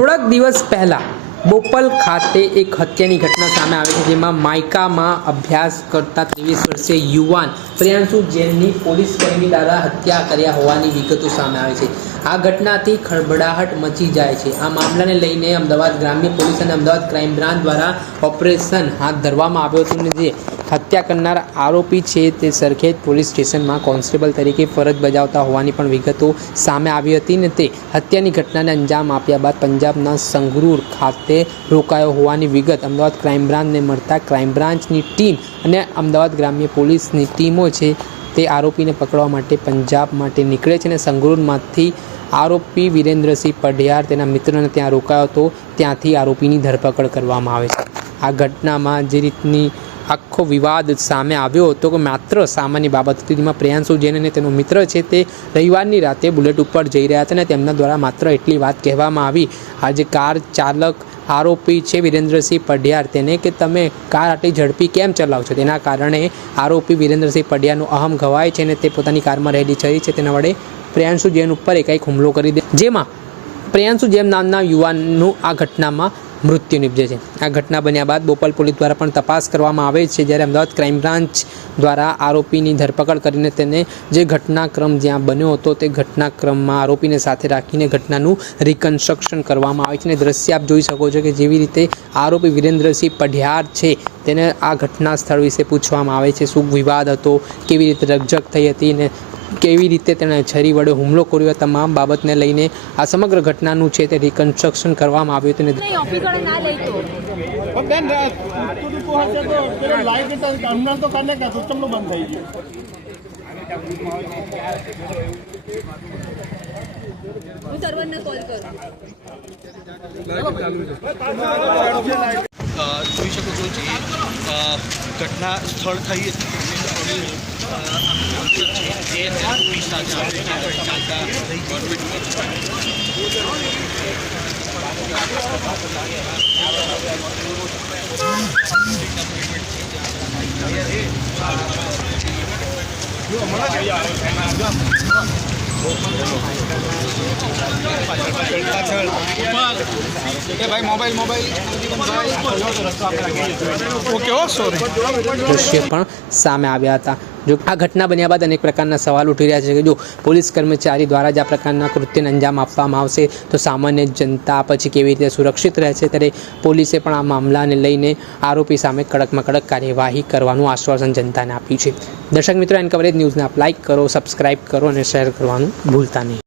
થોડાક દિવસ પહેલાં બોપલ ખાતે એક હત્યાની ઘટના સામે આવે છે, જેમાં માયકામાં અભ્યાસ કરતા ત્રેવીસ વર્ષીય યુવાન પ્રિયાંશુ જૈનની પોલીસ કર્મી દ્વારા હત્યા કર્યા હોવાની વિગતો સામે આવે છે. આ ઘટનાથી ખળભળાહટ મચી જાય છે. આ મામલાને લઈને અમદાવાદ ગ્રામ્ય પોલીસ અને અમદાવાદ ક્રાઇમ બ્રાન્ચ દ્વારા ઓપરેશન હાથ ધરવામાં આવ્યું હતું અને જે હત્યા કરનાર આરોપી છે તે સરખેજ પોલીસ સ્ટેશનમાં કોન્સ્ટેબલ તરીકે ફરજ બજાવતા હોવાની પણ વિગતો સામે આવી હતી ને તે હત્યાની ઘટનાને અંજામ આપ્યા બાદ પંજાબના સંગરૂર ખાતે રોકાયો હોવાની વિગત અમદાવાદ ક્રાઇમ બ્રાન્ચને મળતા ક્રાઇમ બ્રાન્ચની ટીમ અને અમદાવાદ ગ્રામ્ય પોલીસની ટીમો છે તે આરોપીને પકડવા માટે પંજાબ માટે નીકળે છે અને સંગરૂરમાંથી આરોપી વિરેન્દ્રસિંહ પઢિયાર તેના મિત્રને ત્યાં રોકાયો હતો. ત્યાંથી આરોપીની ધરપકડ કરવામાં આવે છે. આ ઘટનામાં જે રીતની આખો વિવાદ સામે આવ્યો હતો કે માત્ર સામાન્ય બાબત હતી જેમાં પ્રિયાંશુ જૈન અને તેનો મિત્ર છે તે રવિવારની રાતે બુલેટ ઉપર જઈ રહ્યા હતા અને તેમના દ્વારા માત્ર એટલી વાત કહેવામાં આવી. આજે કાર ચાલક આરોપી છે વિરેન્દ્રસિંહ પઢિયાર. તેને કે તમે કાર આટલી ઝડપી કેમ ચલાવો છો? તેના કારણે આરોપી વિરેન્દ્રસિંહ પઢિયારનું અહમ ઘવાય છે અને તે પોતાની કારમાં રહેલી છરી છે. તેના વડે પ્રિયાંશુ જૈન ઉપર એકાએક હુમલો કરી દે. જેમાં પ્રિયાંશુ જૈન નામના યુવાનનું આ ઘટનામાં મૃત્યુ નિપજે છે. આ ઘટના બન્યા બાદ બોપલ પોલીસ દ્વારા પણ તપાસ કરવામાં આવે છે, જ્યારે અમદાવાદ ક્રાઇમ બ્રાન્ચ દ્વારા આરોપીની ધરપકડ કરીને તેને જે ઘટનાક્રમ જ્યાં બન્યો હતો, તે ઘટનાક્રમમાં આરોપીને સાથે રાખીને ઘટનાનું રિકન્સ્ટ્રક્શન કરવામાં આવે છે. અને દ્રશ્ય આપ જોઈ શકો છો કે જેવી રીતે આરોપી વિરેન્દ્રસિંહ પઢિયાર છે, તેને આ ઘટના સ્થળ વિશે પૂછવામાં આવે છે. શું વિવાદ હતો, કેવી રીતે રકઝક થઈ હતી ને કેવી રીતે તેણે છરી વડે હુમલો કર્યો તમામ બાબતને લઈને આ સમગ્ર ઘટનાનું છે તે રિકન્સ્ટ્રક્શન કરવામાં આવ્યું હતું અને નહીં ઓફિસ વાળા ના લઈ તો. પણ બેન તું તું હશે તો પેલો લાઈવ હમણાં તો કરને કે સિસ્ટમનું બંધ થઈ ગયું. હું સર્વરને કોલ કરું. અ, જોઈ શકો છો જે ઘટના સ્થળ થઈ એ ભાઈ મોબાઈલ મોબાઈલ. ઓકે ઓ સોરી દ્રશ્ય પણ સામે આવ્યા હતા. જો આ ઘટના બન્યા બાદ અનેક પ્રકારના સવાલ ઉઠી રહ્યા છે કે જો પોલીસ કર્મચારી દ્વારા જ આ પ્રકારના કૃત્યને અંજામ આપવામાં આવશે, તો સામાન્ય જનતા પછી કેવી રીતે સુરક્ષિત રહેશે? ત્યારે પોલીસે પણ આ મામલાને લઈને આરોપી સામે કડકમાં કડક કાર્યવાહી કરવાનું આશ્વાસન જનતાને આપ્યું છે. દર્શક મિત્રો, એન કવરેજ ન્યૂઝને આપ લાઇક કરો સબસ્ક્રાઇબ કરો અને શેર કરવાનું ભૂલતા નહીં.